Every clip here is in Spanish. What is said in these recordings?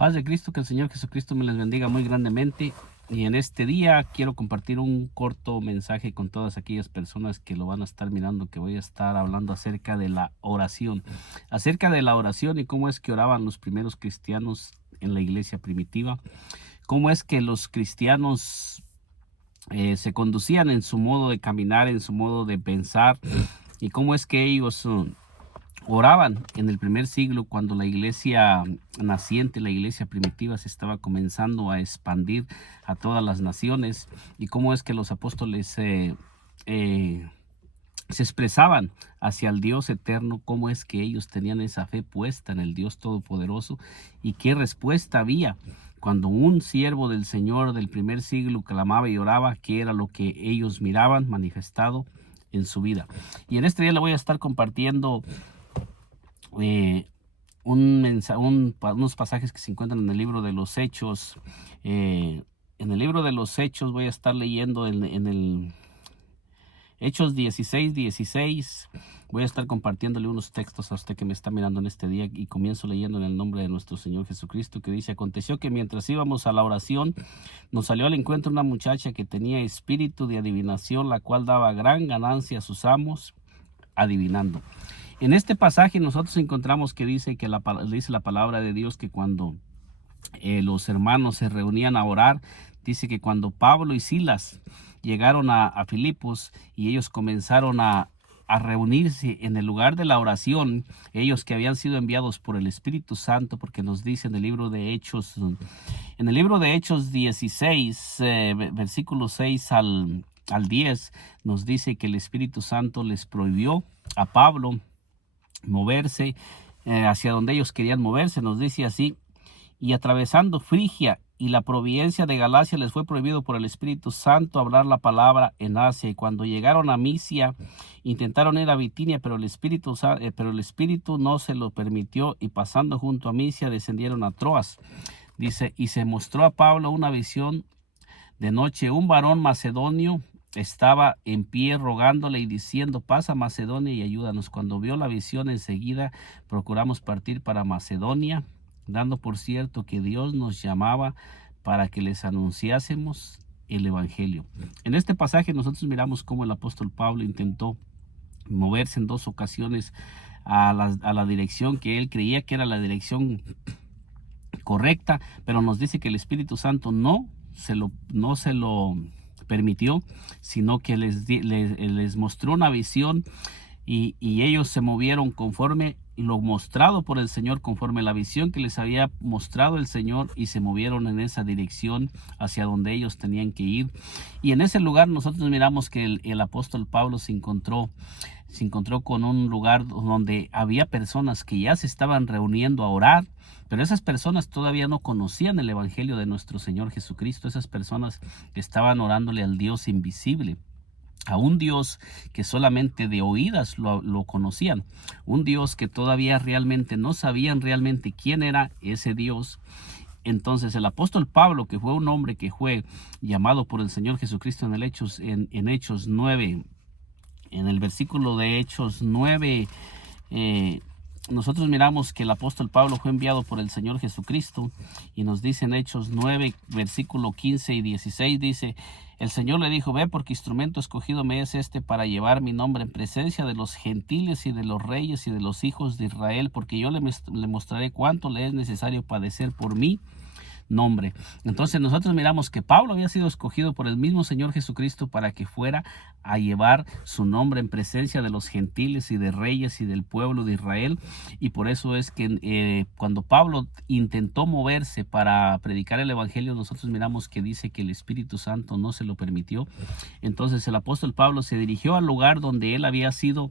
Paz de Cristo, que el Señor Jesucristo me les bendiga muy grandemente. Y en este día quiero compartir un corto mensaje con todas aquellas personas que lo van a estar mirando, que voy a estar hablando acerca de la oración. Acerca de la oración y cómo es que oraban los primeros cristianos en la iglesia primitiva. Cómo es que los cristianos se conducían en su modo de caminar, en su modo de pensar. Y cómo es que ellos oraban en el primer siglo, cuando la iglesia naciente, la iglesia primitiva, se estaba comenzando a expandir a todas las naciones, y cómo es que los apóstoles eh, se expresaban hacia el Dios eterno, cómo es que ellos tenían esa fe puesta en el Dios todopoderoso, y qué respuesta había cuando un siervo del Señor del primer siglo clamaba y oraba, qué era lo que ellos miraban manifestado en su vida. Y en este día le voy a estar compartiendo eh, unos pasajes que se encuentran en el libro de los Hechos. En el libro de los Hechos voy a estar leyendo en el Hechos 16:16. Voy a estar compartiéndole unos textos a usted que me está mirando en este día, y comienzo leyendo en el nombre de nuestro Señor Jesucristo, que dice: aconteció que mientras íbamos a la oración, nos salió al encuentro una muchacha que tenía espíritu de adivinación, la cual daba gran ganancia a sus amos adivinando. En este pasaje nosotros encontramos que dice dice la palabra de Dios que cuando los hermanos se reunían a orar, dice que cuando Pablo y Silas llegaron a Filipos y ellos comenzaron a reunirse en el lugar de la oración, ellos que habían sido enviados por el Espíritu Santo, porque nos dice en el libro de Hechos, 16, versículo 6 al 10, nos dice que el Espíritu Santo les prohibió a Pablo moverse hacia donde ellos querían moverse. Nos dice así: y atravesando Frigia y la provincia de Galacia, les fue prohibido por el Espíritu Santo hablar la palabra en Asia. Y cuando llegaron a Misia, intentaron ir a Bitinia, pero el Espíritu no se lo permitió, y pasando junto a Misia descendieron a Troas. Dice: y se mostró a Pablo una visión de noche. Un varón macedonio estaba en pie rogándole y diciendo: pasa a Macedonia y ayúdanos. Cuando vio la visión, enseguida procuramos partir para Macedonia, dando por cierto que Dios nos llamaba para que les anunciásemos el evangelio. En este pasaje nosotros miramos cómo el apóstol Pablo intentó moverse en dos ocasiones a la dirección que él creía que era la dirección correcta, pero nos dice que el Espíritu Santo no se lo permitió, sino que les mostró una visión, y ellos se movieron conforme lo mostrado por el Señor, conforme la visión que les había mostrado el Señor, y se movieron en esa dirección hacia donde ellos tenían que ir. Y en ese lugar nosotros miramos que el apóstol Pablo se encontró con un lugar donde había personas que ya se estaban reuniendo a orar, pero esas personas todavía no conocían el evangelio de nuestro Señor Jesucristo. Esas personas estaban orándole al Dios invisible, a un Dios que solamente de oídas lo conocían, un Dios que todavía realmente no sabían realmente quién era ese Dios. Entonces el apóstol Pablo, que fue un hombre que fue llamado por el Señor Jesucristo en Hechos 9, en el versículo de Hechos 9, nosotros miramos que el apóstol Pablo fue enviado por el Señor Jesucristo, y nos dice en Hechos 9, versículo 15 y 16, dice: el Señor le dijo: ve, porque instrumento escogido me es este para llevar mi nombre en presencia de los gentiles y de los reyes y de los hijos de Israel, porque yo le mostraré cuánto le es necesario padecer por mí nombre. Entonces nosotros miramos que Pablo había sido escogido por el mismo Señor Jesucristo para que fuera a llevar su nombre en presencia de los gentiles y de reyes y del pueblo de Israel. Y por eso es que cuando Pablo intentó moverse para predicar el evangelio, nosotros miramos que dice que el Espíritu Santo no se lo permitió. Entonces el apóstol Pablo se dirigió al lugar donde él había sido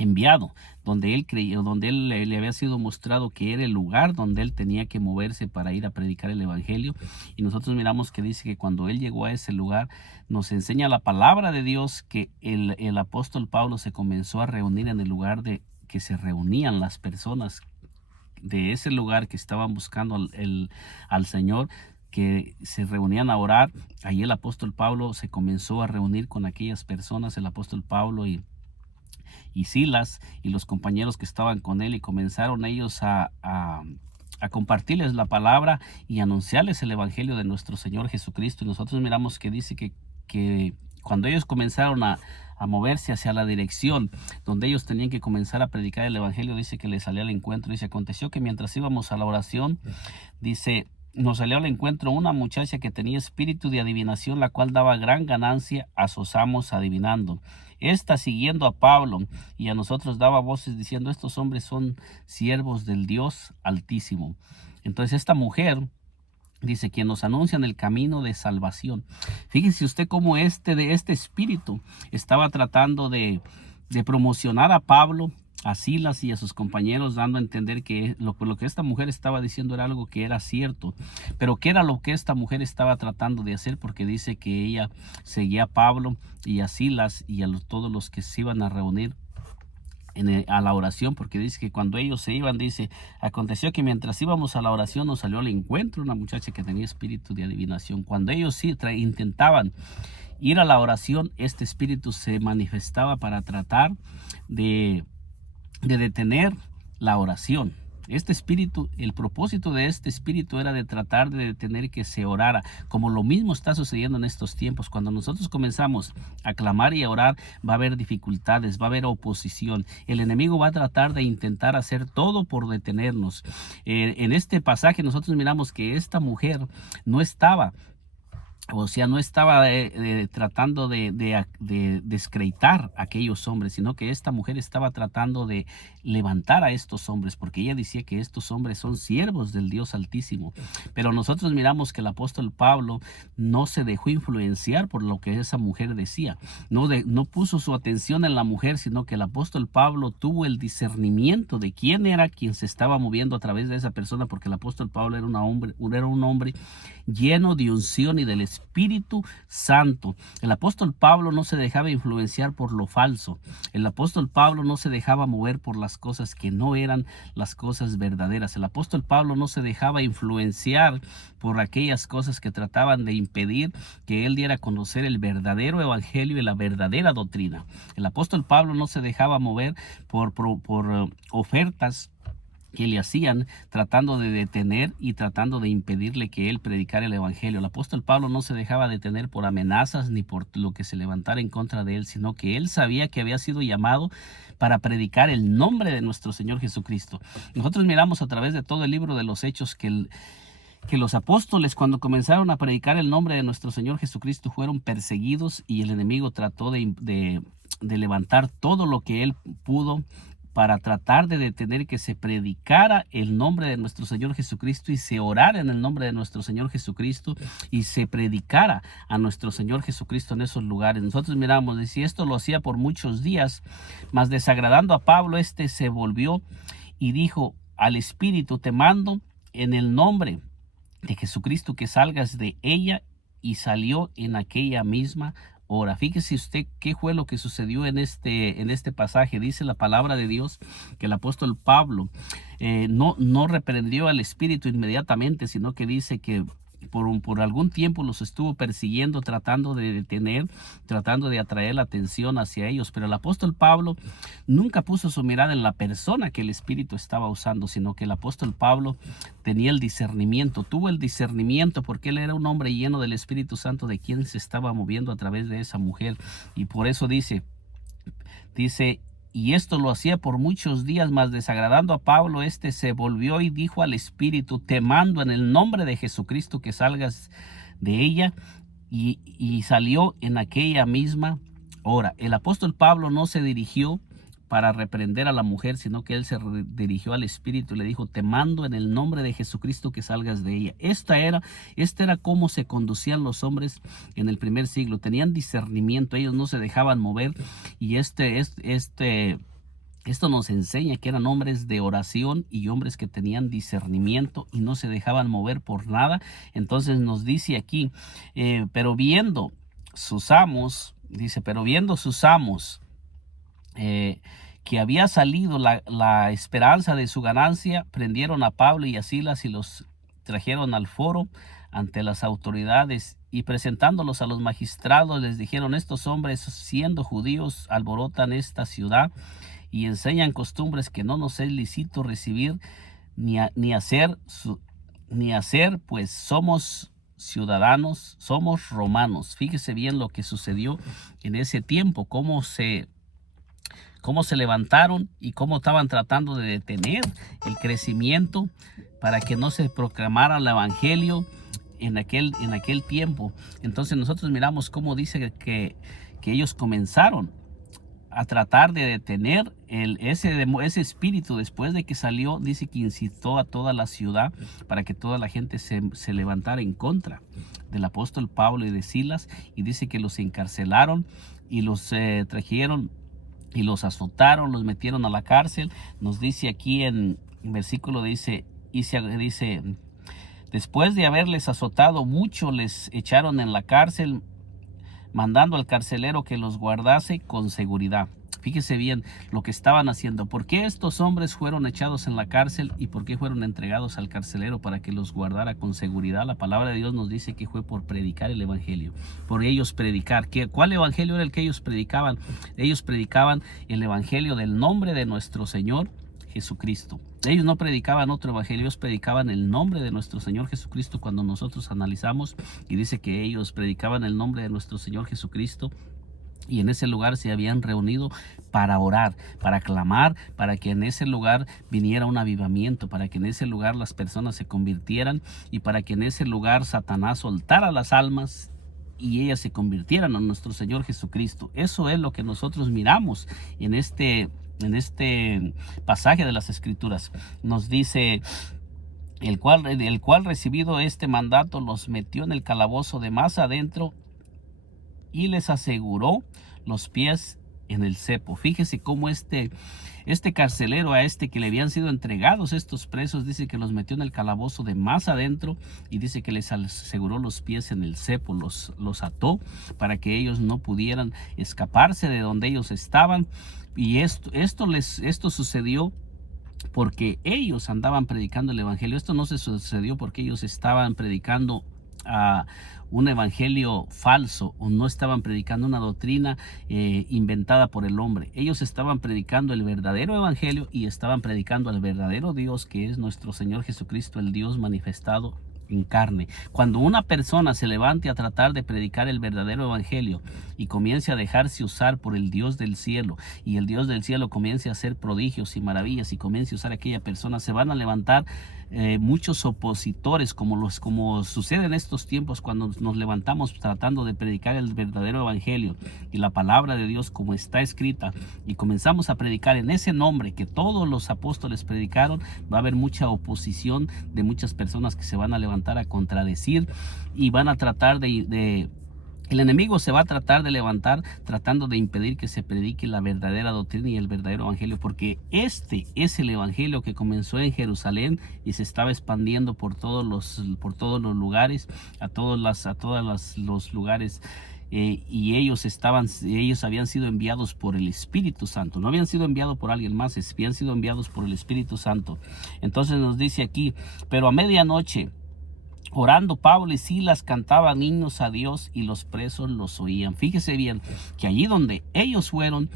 enviado, donde él creyó, donde él le había sido mostrado que era el lugar donde él tenía que moverse para ir a predicar el evangelio. Y nosotros miramos que dice que cuando él llegó a ese lugar, nos enseña la palabra de Dios que el apóstol Pablo se comenzó a reunir en el lugar de que se reunían las personas de ese lugar que estaban buscando al Señor, que se reunían a orar. Ahí el apóstol Pablo se comenzó a reunir con aquellas personas, el apóstol Pablo y Silas y los compañeros que estaban con él, y comenzaron ellos a a compartirles la palabra y anunciarles el evangelio de nuestro Señor Jesucristo. Y nosotros miramos que dice que cuando ellos comenzaron a moverse hacia la dirección donde ellos tenían que comenzar a predicar el evangelio, dice que les salió al encuentro. Dice, aconteció que mientras íbamos a la oración, dice, nos salió al encuentro una muchacha que tenía espíritu de adivinación, la cual daba gran ganancia a sus amos adivinando. Esta, siguiendo a Pablo y a nosotros, daba voces diciendo, estos hombres son siervos del Dios Altísimo. Entonces esta mujer dice que nos anuncian el camino de salvación. Fíjese usted cómo este espíritu estaba tratando de promocionar a Pablo, a Silas y a sus compañeros, dando a entender que lo que esta mujer estaba diciendo era algo que era cierto. Pero ¿qué era lo que esta mujer estaba tratando de hacer? Porque dice que ella seguía a Pablo y a Silas y a todos los que se iban a reunir a la oración, porque dice que cuando ellos se iban, dice, aconteció que mientras íbamos a la oración nos salió al encuentro una muchacha que tenía espíritu de adivinación. Cuando ellos sí intentaban ir a la oración, este espíritu se manifestaba para tratar de detener la oración. Este espíritu, el propósito de este espíritu era de tratar de detener que se orara, como lo mismo está sucediendo en estos tiempos. Cuando nosotros comenzamos a clamar y a orar, va a haber dificultades, va a haber oposición. El enemigo va a tratar de intentar hacer todo por detenernos. En este pasaje nosotros miramos que esta mujer no estaba tratando de descreditar a aquellos hombres, sino que esta mujer estaba tratando de levantar a estos hombres, porque ella decía que estos hombres son siervos del Dios Altísimo. Pero nosotros miramos que el apóstol Pablo no se dejó influenciar por lo que esa mujer decía. No puso su atención en la mujer, sino que el apóstol Pablo tuvo el discernimiento de quién era quien se estaba moviendo a través de esa persona, porque el apóstol Pablo era un hombre lleno de unción y del Espíritu Santo. El apóstol Pablo no se dejaba influenciar por lo falso. El apóstol Pablo no se dejaba mover por las cosas que no eran las cosas verdaderas. El apóstol Pablo no se dejaba influenciar por aquellas cosas que trataban de impedir que él diera a conocer el verdadero evangelio y la verdadera doctrina. El apóstol Pablo no se dejaba mover por ofertas que le hacían, tratando de detener y tratando de impedirle que él predicara el evangelio. El apóstol Pablo no se dejaba detener por amenazas ni por lo que se levantara en contra de él, sino que él sabía que había sido llamado para predicar el nombre de nuestro Señor Jesucristo. Nosotros miramos a través de todo el libro de los Hechos que los apóstoles, cuando comenzaron a predicar el nombre de nuestro Señor Jesucristo, fueron perseguidos y el enemigo trató de levantar todo lo que él pudo para tratar de detener que se predicara el nombre de nuestro Señor Jesucristo y se orara en el nombre de nuestro Señor Jesucristo y se predicara a nuestro Señor Jesucristo en esos lugares. Nosotros miramos, y si esto lo hacía por muchos días, mas desagradando a Pablo, se volvió y dijo al Espíritu, te mando en el nombre de Jesucristo que salgas de ella, y salió en aquella misma hora. Fíjese usted qué fue lo que sucedió en este pasaje. Dice la palabra de Dios que el apóstol Pablo no reprendió al espíritu inmediatamente, sino que dice que por algún tiempo los estuvo persiguiendo, tratando de detener, tratando de atraer la atención hacia ellos. Pero el apóstol Pablo nunca puso su mirada en la persona que el Espíritu estaba usando, sino que el apóstol Pablo tenía el discernimiento, tuvo el discernimiento, porque él era un hombre lleno del Espíritu Santo, de quien se estaba moviendo a través de esa mujer. Y por eso dice, y esto lo hacía por muchos días, mas desagradando a Pablo, se volvió y dijo al Espíritu, te mando en el nombre de Jesucristo que salgas de ella, y salió en aquella misma hora. El apóstol Pablo no se dirigió para reprender a la mujer, sino que él se dirigió al Espíritu y le dijo, te mando en el nombre de Jesucristo que salgas de ella. Esta era cómo se conducían los hombres en el primer siglo. Tenían discernimiento, ellos no se dejaban mover, y esto nos enseña que eran hombres de oración y hombres que tenían discernimiento y no se dejaban mover por nada. Entonces nos dice aquí, pero viendo sus amos, que había salido la esperanza de su ganancia, prendieron a Pablo y a Silas y los trajeron al foro ante las autoridades, y presentándolos a los magistrados les dijeron, estos hombres, siendo judíos, alborotan esta ciudad y enseñan costumbres que no nos es lícito recibir ni hacer, pues somos ciudadanos, somos romanos. Fíjese bien lo que sucedió en ese tiempo, cómo se levantaron y cómo estaban tratando de detener el crecimiento para que no se proclamara el evangelio en aquel tiempo. Entonces nosotros miramos cómo dice que ellos comenzaron a tratar de detener ese espíritu. Después de que salió, dice que incitó a toda la ciudad para que toda la gente se levantara en contra del apóstol Pablo y de Silas, y dice que los encarcelaron y los trajeron y los azotaron, los metieron a la cárcel. Nos dice aquí en versículo, dice, después de haberles azotado mucho, les echaron en la cárcel, mandando al carcelero que los guardase con seguridad. Fíjese bien lo que estaban haciendo. ¿Por qué estos hombres fueron echados en la cárcel y por qué fueron entregados al carcelero para que los guardara con seguridad? La palabra de Dios nos dice que fue por predicar el evangelio, por ellos predicar. ¿Cuál evangelio era el que ellos predicaban? Ellos predicaban el evangelio del nombre de nuestro Señor Jesucristo. Ellos no predicaban otro evangelio, ellos predicaban el nombre de nuestro Señor Jesucristo. Cuando nosotros analizamos, y dice que ellos predicaban el nombre de nuestro Señor Jesucristo, y en ese lugar se habían reunido para orar, para clamar, para que en ese lugar viniera un avivamiento, para que en ese lugar las personas se convirtieran y para que en ese lugar Satanás soltara las almas y ellas se convirtieran a nuestro Señor Jesucristo. Eso es lo que nosotros miramos en este pasaje de las Escrituras. Nos dice: el cual recibido este mandato los metió en el calabozo de más adentro y les aseguró los pies en el cepo. Fíjese cómo este carcelero, a que le habían sido entregados estos presos, dice que los metió en el calabozo de más adentro y dice que les aseguró los pies en el cepo, los ató para que ellos no pudieran escaparse de donde ellos estaban. Y esto sucedió porque ellos andaban predicando el evangelio. Esto no se sucedió porque ellos estaban predicando un evangelio falso, o no estaban predicando una doctrina inventada por el hombre. Ellos estaban predicando el verdadero evangelio y estaban predicando al verdadero Dios, que es nuestro Señor Jesucristo, el Dios manifestado en carne. Cuando una persona se levante a tratar de predicar el verdadero evangelio y comience a dejarse usar por el Dios del cielo, y el Dios del cielo comience a hacer prodigios y maravillas y comience a usar a aquella persona, se van a levantar muchos opositores, como sucede en estos tiempos cuando nos levantamos tratando de predicar el verdadero evangelio y la palabra de Dios como está escrita, y comenzamos a predicar en ese nombre que todos los apóstoles predicaron. Va a haber mucha oposición de muchas personas que se van a levantar a contradecir y van a tratar el enemigo se va a tratar de levantar tratando de impedir que se predique la verdadera doctrina y el verdadero evangelio, porque este es el evangelio que comenzó en Jerusalén y se estaba expandiendo por todos los lugares, a todos los lugares. Y ellos habían sido enviados por el Espíritu Santo, no habían sido enviados por alguien más, habían sido enviados por el Espíritu Santo. Entonces nos dice aquí: pero a medianoche, orando, Pablo y Silas cantaban himnos a Dios y los presos los oían. Fíjese bien que allí donde ellos fueron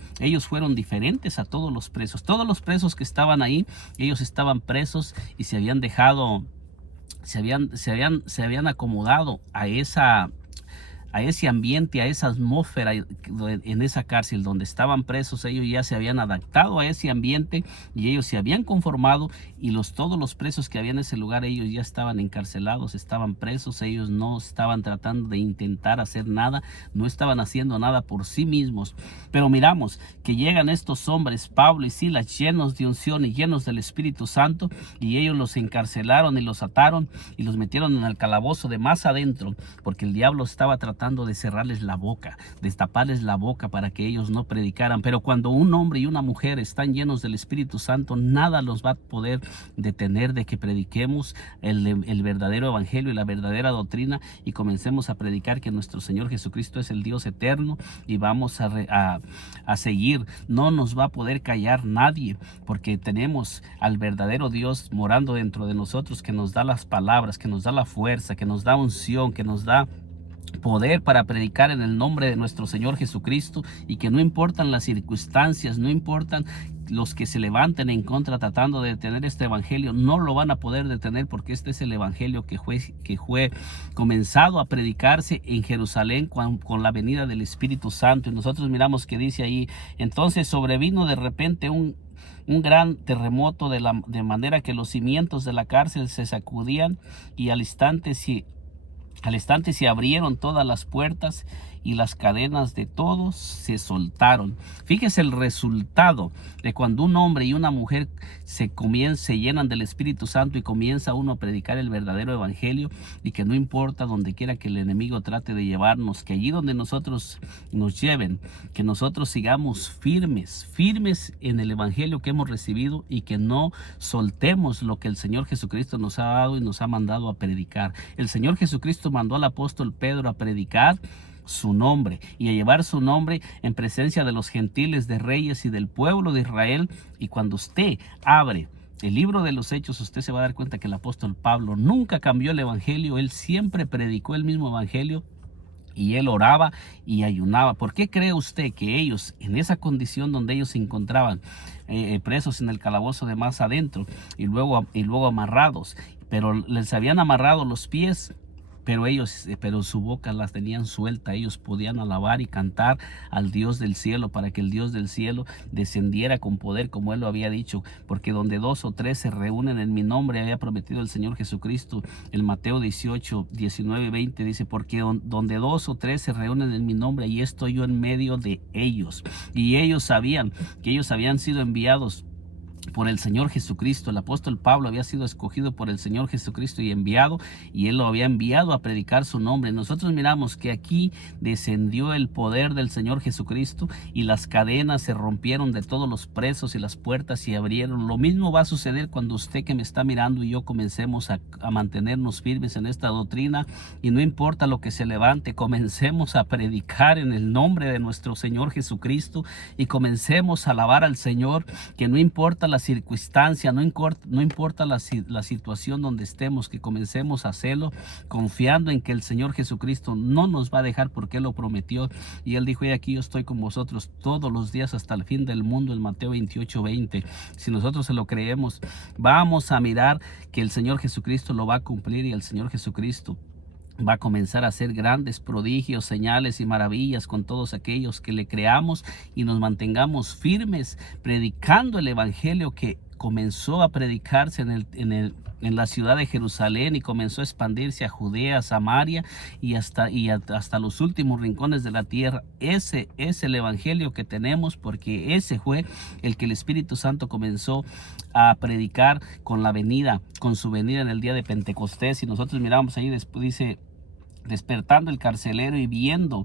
diferentes a todos los presos. Todos los presos que estaban ahí, ellos estaban presos y se habían acomodado a ese ambiente, a esa atmósfera en esa cárcel donde estaban presos. Ellos ya se habían adaptado a ese ambiente y ellos se habían conformado, y todos los presos que había en ese lugar, ellos ya estaban encarcelados, estaban presos. Ellos no estaban tratando de intentar hacer nada, no estaban haciendo nada por sí mismos. Pero miramos que llegan estos hombres, Pablo y Silas, llenos de unción y llenos del Espíritu Santo, y ellos los encarcelaron y los ataron y los metieron en el calabozo de más adentro, porque el diablo estaba tratando de cerrarles la boca, destaparles la boca para que ellos no predicaran. Pero cuando un hombre y una mujer están llenos del Espíritu Santo, nada los va a poder detener de que prediquemos el verdadero evangelio y la verdadera doctrina, y comencemos a predicar que nuestro Señor Jesucristo es el Dios eterno, y vamos a seguir. No nos va a poder callar nadie, porque tenemos al verdadero Dios morando dentro de nosotros, que nos da las palabras, que nos da la fuerza, que nos da unción, que nos da poder para predicar en el nombre de nuestro Señor Jesucristo, y que no importan las circunstancias, no importan los que se levanten en contra tratando de detener este evangelio no lo van a poder detener, porque este es el evangelio que fue comenzado a predicarse en Jerusalén con la venida del Espíritu Santo. Y nosotros miramos que dice ahí: entonces sobrevino de repente un gran terremoto de manera que los cimientos de la cárcel se sacudían, y al instante se abrieron todas las puertas y las cadenas de todos se soltaron. Fíjese el resultado de cuando un hombre y una mujer se llenan del Espíritu Santo y comienza uno a predicar el verdadero evangelio, y que no importa donde quiera que el enemigo trate de llevarnos, que allí donde nosotros nos lleven, que nosotros sigamos firmes en el evangelio que hemos recibido, y que no soltemos lo que el Señor Jesucristo nos ha dado y nos ha mandado a predicar. El Señor Jesucristo mandó al apóstol Pedro a predicar su nombre y a llevar su nombre en presencia de los gentiles, de reyes y del pueblo de Israel. Y cuando usted abre el libro de los Hechos, usted se va a dar cuenta que el apóstol Pablo nunca cambió el evangelio. Él siempre predicó el mismo evangelio, y él oraba y ayunaba. ¿Por qué cree usted que ellos, en esa condición donde ellos se encontraban, presos en el calabozo de más adentro, y luego amarrados, pero les habían amarrado los pies, pero su boca las tenían suelta? Ellos podían alabar y cantar al Dios del cielo, para que el Dios del cielo descendiera con poder, como él lo había dicho, porque donde 2 o 3 se reúnen en mi nombre, había prometido el Señor Jesucristo. El Mateo 18, 19 y 20 dice: porque donde 2 o 3 se reúnen en mi nombre, ahí estoy yo en medio de ellos. Y ellos sabían que ellos habían sido enviados por el Señor Jesucristo. El apóstol Pablo había sido escogido por el Señor Jesucristo y enviado, y él lo había enviado a predicar su nombre. Nosotros miramos que aquí descendió el poder del Señor Jesucristo, y las cadenas se rompieron de todos los presos y las puertas se abrieron. Lo mismo va a suceder cuando usted que me está mirando y yo comencemos a mantenernos firmes en esta doctrina, y no importa lo que se levante, comencemos a predicar en el nombre de nuestro Señor Jesucristo, y comencemos a alabar al Señor, que no importa la circunstancia, no importa la situación donde estemos, que comencemos a hacerlo confiando en que el Señor Jesucristo no nos va a dejar, porque Él lo prometió. Y Él dijo: y aquí yo estoy con vosotros todos los días hasta el fin del mundo, en Mateo 28, 20. Si nosotros se lo creemos, vamos a mirar que el Señor Jesucristo lo va a cumplir, y el Señor Jesucristo va a comenzar a hacer grandes prodigios, señales y maravillas con todos aquellos que le creamos y nos mantengamos firmes predicando el evangelio que comenzó a predicarse en la ciudad de Jerusalén, y comenzó a expandirse a Judea, Samaria y hasta los últimos rincones de la tierra. Ese es el evangelio que tenemos, porque ese fue el que el Espíritu Santo comenzó a predicar con su venida en el día de Pentecostés. Y nosotros miramos ahí, después dice: despertando el carcelero y viendo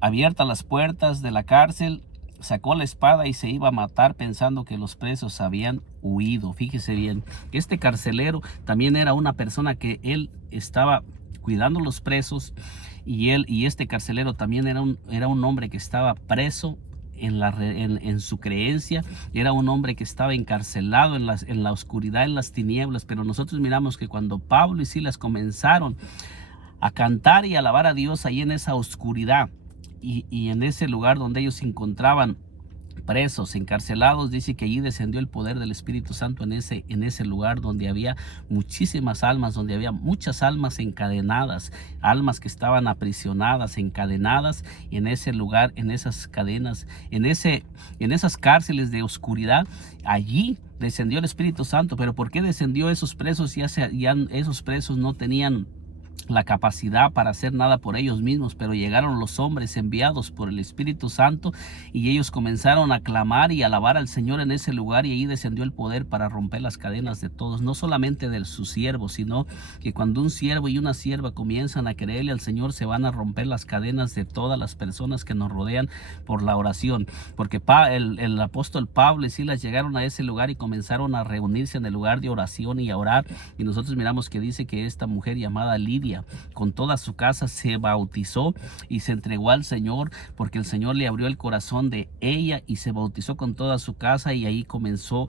abiertas las puertas de la cárcel, sacó la espada y se iba a matar, pensando que los presos habían huido. Fíjese bien, este carcelero también era una persona que él estaba cuidando los presos, y este carcelero también era un hombre que estaba preso en su creencia. Era un hombre que estaba encarcelado en la oscuridad, en las tinieblas. Pero nosotros miramos que cuando Pablo y Silas comenzaron a cantar y alabar a Dios ahí en esa oscuridad, y en ese lugar donde ellos se encontraban presos, encarcelados, dice que allí descendió el poder del Espíritu Santo en ese lugar donde había muchísimas almas, donde había muchas almas encadenadas, almas que estaban aprisionadas, encadenadas en ese lugar, en esas cadenas, en esas cárceles de oscuridad. Allí descendió el Espíritu Santo. Pero ¿por qué descendió esos presos? Ya esos presos no tenían la capacidad para hacer nada por ellos mismos, pero llegaron los hombres enviados por el Espíritu Santo, y ellos comenzaron a clamar y alabar al Señor en ese lugar, y ahí descendió el poder para romper las cadenas de todos, no solamente de sus siervos, sino que cuando un siervo y una sierva comienzan a creerle al Señor, se van a romper las cadenas de todas las personas que nos rodean por la oración. Porque el apóstol Pablo y Silas llegaron a ese lugar y comenzaron a reunirse en el lugar de oración y a orar, y nosotros miramos que dice que esta mujer llamada Lidia, con toda su casa, se bautizó y se entregó al Señor, porque el Señor le abrió el corazón de ella, y se bautizó con toda su casa. Y ahí comenzó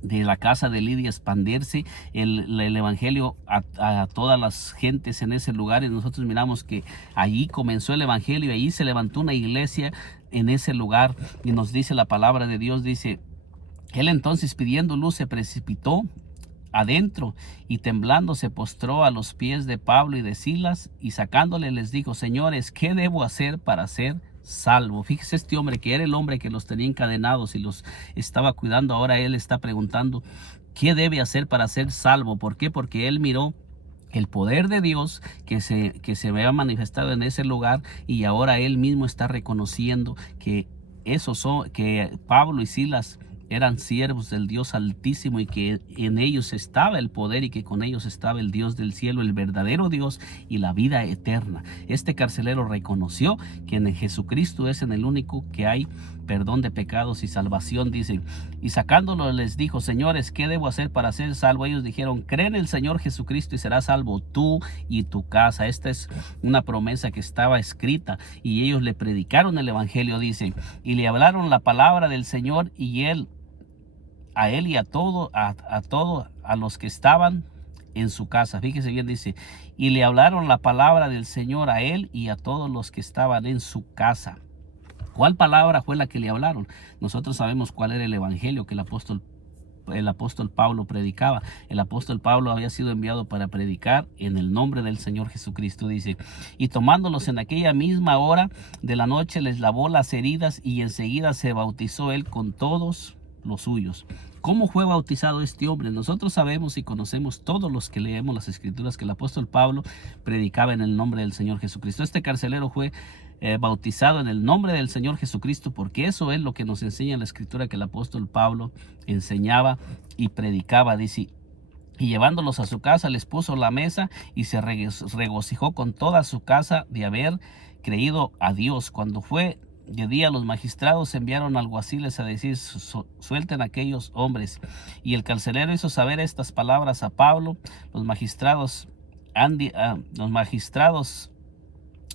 de la casa de Lidia expandirse el evangelio a todas las gentes en ese lugar. Y nosotros miramos que allí comenzó el evangelio, y allí se levantó una iglesia en ese lugar. Y nos dice la palabra de Dios, dice, él entonces pidiendo luz se precipitó adentro y temblando se postró a los pies de Pablo y de Silas y sacándole les dijo, señores, ¿qué debo hacer para ser salvo? Fíjese, este hombre que era el hombre que los tenía encadenados y los estaba cuidando, ahora él está preguntando, ¿qué debe hacer para ser salvo? ¿Por qué? Porque él miró el poder de Dios que se había manifestado en ese lugar, y ahora él mismo está reconociendo que que Pablo y Silas eran siervos del Dios Altísimo y que en ellos estaba el poder y que con ellos estaba el Dios del cielo, el verdadero Dios y la vida eterna. Este carcelero reconoció que en Jesucristo es en el único que hay perdón de pecados y salvación, dice. Y sacándolo les dijo, señores, ¿qué debo hacer para ser salvo? Ellos dijeron, cree en el Señor Jesucristo y serás salvo tú y tu casa. Esta es una promesa que estaba escrita, y ellos le predicaron el evangelio, dice, y le hablaron la palabra del Señor, y a él y a los que estaban en su casa. Fíjese bien, dice, y le hablaron la palabra del Señor a él y a todos los que estaban en su casa. ¿Cuál palabra fue la que le hablaron? Nosotros sabemos cuál era el evangelio que el apóstol Pablo predicaba. El apóstol Pablo había sido enviado para predicar en el nombre del Señor Jesucristo, dice, y tomándolos en aquella misma hora de la noche les lavó las heridas y enseguida se bautizó él con todos los suyos. ¿Cómo fue bautizado este hombre? Nosotros sabemos y conocemos, todos los que leemos las escrituras, que el apóstol Pablo predicaba en el nombre del Señor Jesucristo. Este carcelero fue bautizado en el nombre del Señor Jesucristo, porque eso es lo que nos enseña la escritura, que el apóstol Pablo enseñaba y predicaba, dice, y llevándolos a su casa les puso la mesa y se regocijó con toda su casa de haber creído a Dios. Cuando fue de día, los magistrados enviaron alguaciles a decir, suelten a aquellos hombres. Y el carcelero hizo saber estas palabras a Pablo. Los magistrados,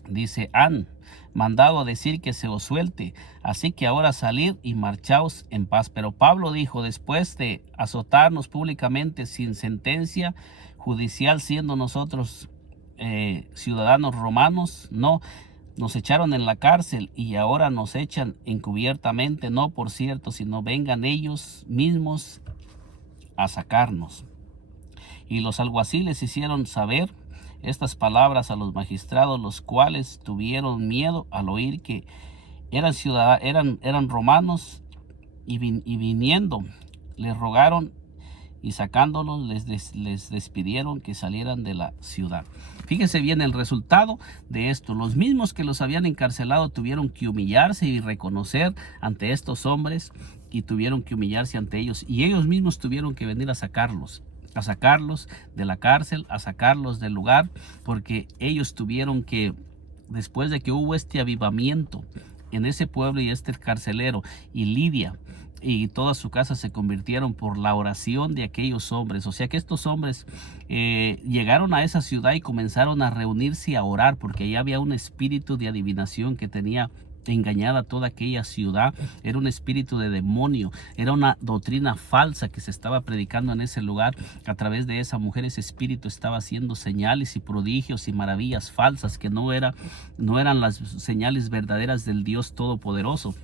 dice, han mandado a decir que se os suelte, así que ahora salid y marchaos en paz. Pero Pablo dijo, después de azotarnos públicamente sin sentencia judicial, siendo nosotros ciudadanos romanos, no, nos echaron en la cárcel y ahora nos echan encubiertamente, no por cierto, sino vengan ellos mismos a sacarnos. Y los alguaciles hicieron saber estas palabras a los magistrados, los cuales tuvieron miedo al oír que eran romanos, y viniendo les rogaron, y sacándolos les despidieron que salieran de la ciudad. Fíjese bien el resultado de esto. Los mismos que los habían encarcelado tuvieron que humillarse y reconocer ante estos hombres, y tuvieron que humillarse ante ellos, y ellos mismos tuvieron que venir a sacarlos de la cárcel, a sacarlos del lugar, porque ellos tuvieron que, después de que hubo este avivamiento en ese pueblo, y este carcelero y Lidia y toda su casa se convirtieron por la oración de aquellos hombres. O sea que estos hombres llegaron a esa ciudad y comenzaron a reunirse y a orar, porque allá había un espíritu de adivinación que tenía engañada toda aquella ciudad. Era un espíritu de demonio, era una doctrina falsa que se estaba predicando en ese lugar. A través de esa mujer, ese espíritu estaba haciendo señales y prodigios y maravillas falsas que no eran las señales verdaderas del Dios Todopoderoso.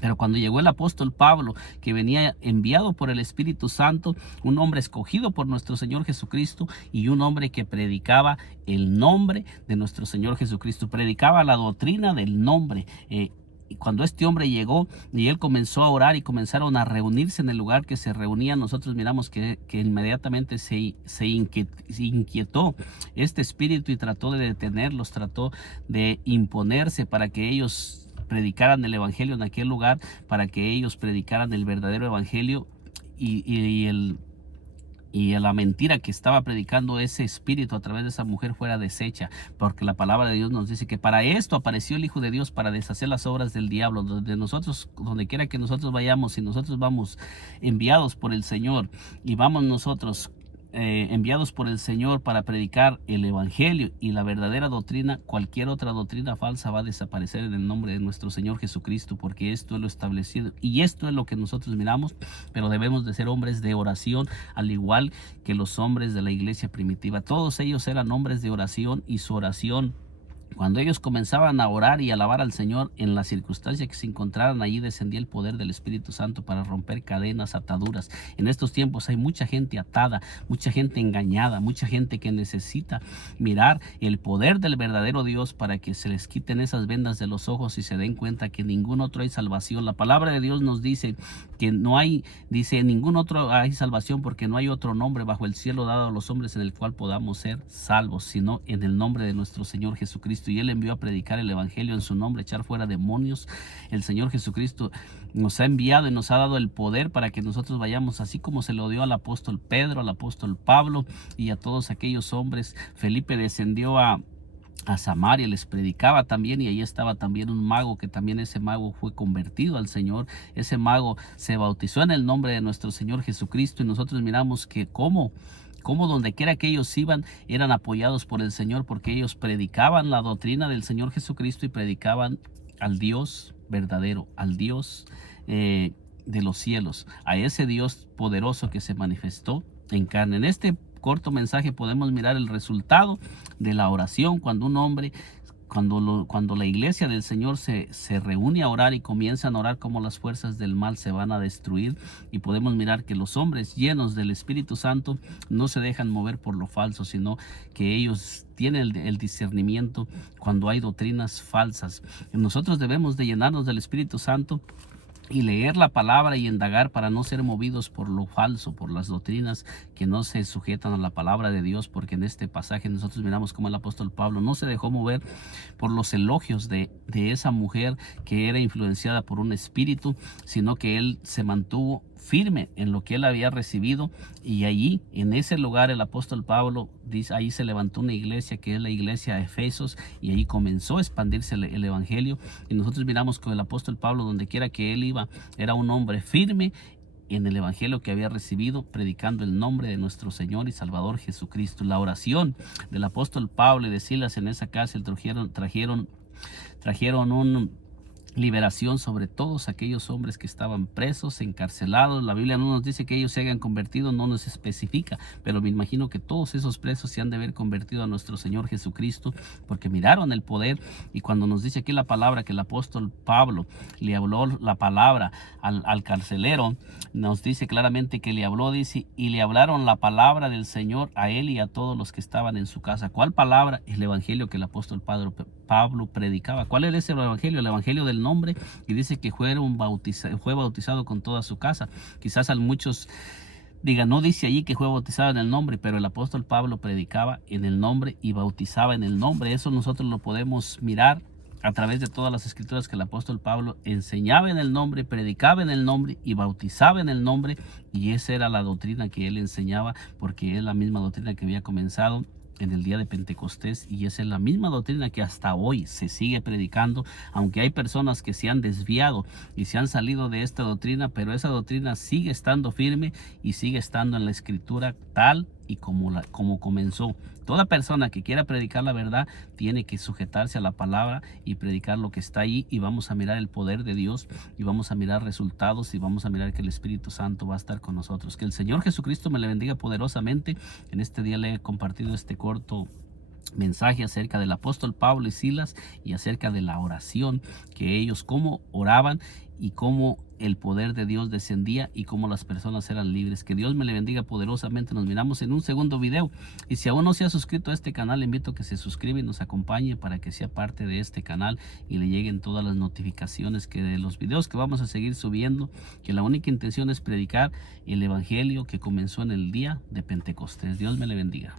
Pero cuando llegó el apóstol Pablo, que venía enviado por el Espíritu Santo, un hombre escogido por nuestro Señor Jesucristo, y un hombre que predicaba el nombre de nuestro Señor Jesucristo, predicaba la doctrina del nombre. Y cuando este hombre llegó y él comenzó a orar y comenzaron a reunirse en el lugar que se reunían, nosotros miramos que inmediatamente se inquietó este espíritu y trató de detenerlos, trató de imponerse para que ellos predicaran el evangelio en aquel lugar, para que ellos predicaran el verdadero evangelio, y la mentira que estaba predicando ese espíritu a través de esa mujer fuera deshecha, porque la palabra de Dios nos dice que para esto apareció el Hijo de Dios, para deshacer las obras del diablo. Donde quiera que nosotros vayamos, si nosotros vamos enviados por el Señor, y vamos nosotros enviados por el Señor para predicar el evangelio y la verdadera doctrina, cualquier otra doctrina falsa va a desaparecer en el nombre de nuestro Señor Jesucristo, porque esto es lo establecido y esto es lo que nosotros miramos. Pero debemos de ser hombres de oración, al igual que los hombres de la iglesia primitiva. Todos ellos eran hombres de oración, y su oración Cuando ellos comenzaban a orar y alabar al Señor, en la circunstancia que se encontraran allí, descendía el poder del Espíritu Santo para romper cadenas, ataduras. En estos tiempos hay mucha gente atada, mucha gente engañada, mucha gente que necesita mirar el poder del verdadero Dios para que se les quiten esas vendas de los ojos y se den cuenta que en ningún otro hay salvación. La palabra de Dios nos dice que no hay, dice, en ningún otro hay salvación, porque no hay otro nombre bajo el cielo dado a los hombres en el cual podamos ser salvos, sino en el nombre de nuestro Señor Jesucristo. Y Él envió a predicar el evangelio en su nombre, echar fuera demonios. El Señor Jesucristo nos ha enviado y nos ha dado el poder para que nosotros vayamos, así como se lo dio al apóstol Pedro, al apóstol Pablo y a todos aquellos hombres. Felipe descendió a Samaria, les predicaba también, y ahí estaba también un mago, que también ese mago fue convertido al Señor. Ese mago se bautizó en el nombre de nuestro Señor Jesucristo, y nosotros miramos que como donde quiera que ellos iban, eran apoyados por el Señor, porque ellos predicaban la doctrina del Señor Jesucristo y predicaban al Dios verdadero, al Dios de los cielos, a ese Dios poderoso que se manifestó en carne. En este corto mensaje podemos mirar el resultado de la oración, cuando un hombre, cuando la iglesia del Señor se reúne a orar y comienzan a orar, como las fuerzas del mal se van a destruir. Y podemos mirar que los hombres llenos del Espíritu Santo no se dejan mover por lo falso, sino que ellos tienen el discernimiento cuando hay doctrinas falsas. Nosotros debemos de llenarnos del Espíritu Santo y leer la palabra y indagar para no ser movidos por lo falso, por las doctrinas que no se sujetan a la palabra de Dios, porque en este pasaje nosotros miramos como el apóstol Pablo no se dejó mover por los elogios de esa mujer que era influenciada por un espíritu, sino que él se mantuvo firme en lo que él había recibido. Y allí, en ese lugar, el apóstol Pablo dice, ahí se levantó una iglesia, que es la iglesia de Efesos, y ahí comenzó a expandirse el evangelio. Y nosotros miramos con el apóstol Pablo, donde quiera que él iba, era un hombre firme en el evangelio que había recibido, predicando el nombre de nuestro Señor y Salvador Jesucristo. La oración del apóstol Pablo y de Silas en esa cárcel trajeron un liberación sobre todos aquellos hombres que estaban presos, encarcelados. La Biblia no nos dice que ellos se hayan convertido, no nos especifica, pero me imagino que todos esos presos se han de haber convertido a nuestro Señor Jesucristo, porque miraron el poder. Y cuando nos dice aquí la palabra que el apóstol Pablo le habló la palabra al carcelero, nos dice claramente que le habló, dice, y le hablaron la palabra del Señor a él y a todos los que estaban en su casa. ¿Cuál palabra? El evangelio que el apóstol Pablo predicaba. ¿Cuál era ese evangelio? El evangelio del nombre. Y dice que fue bautizado con toda su casa. Quizás a muchos digan, no dice allí que fue bautizado en el nombre, pero el apóstol Pablo predicaba en el nombre y bautizaba en el nombre. Eso nosotros lo podemos mirar a través de todas las escrituras, que el apóstol Pablo enseñaba en el nombre, predicaba en el nombre y bautizaba en el nombre. Y esa era la doctrina que él enseñaba, porque es la misma doctrina que había comenzado en el día de Pentecostés, y esa es la misma doctrina que hasta hoy se sigue predicando, aunque hay personas que se han desviado y se han salido de esta doctrina, pero esa doctrina sigue estando firme y sigue estando en la escritura tal y como comenzó. Toda persona que quiera predicar la verdad tiene que sujetarse a la palabra y predicar lo que está ahí, y vamos a mirar el poder de Dios y vamos a mirar resultados y vamos a mirar que el Espíritu Santo va a estar con nosotros. Que el Señor Jesucristo me le bendiga poderosamente. En este día le he compartido este corto mensaje acerca del apóstol Pablo y Silas y acerca de la oración, que ellos cómo oraban y cómo el poder de Dios descendía y cómo las personas eran libres. Que Dios me le bendiga poderosamente. Nos miramos en un segundo video, y si aún no se ha suscrito a este canal, le invito a que se suscriba y nos acompañe para que sea parte de este canal y le lleguen todas las notificaciones que de los videos que vamos a seguir subiendo, que la única intención es predicar el evangelio que comenzó en el día de Pentecostés. Dios me le bendiga.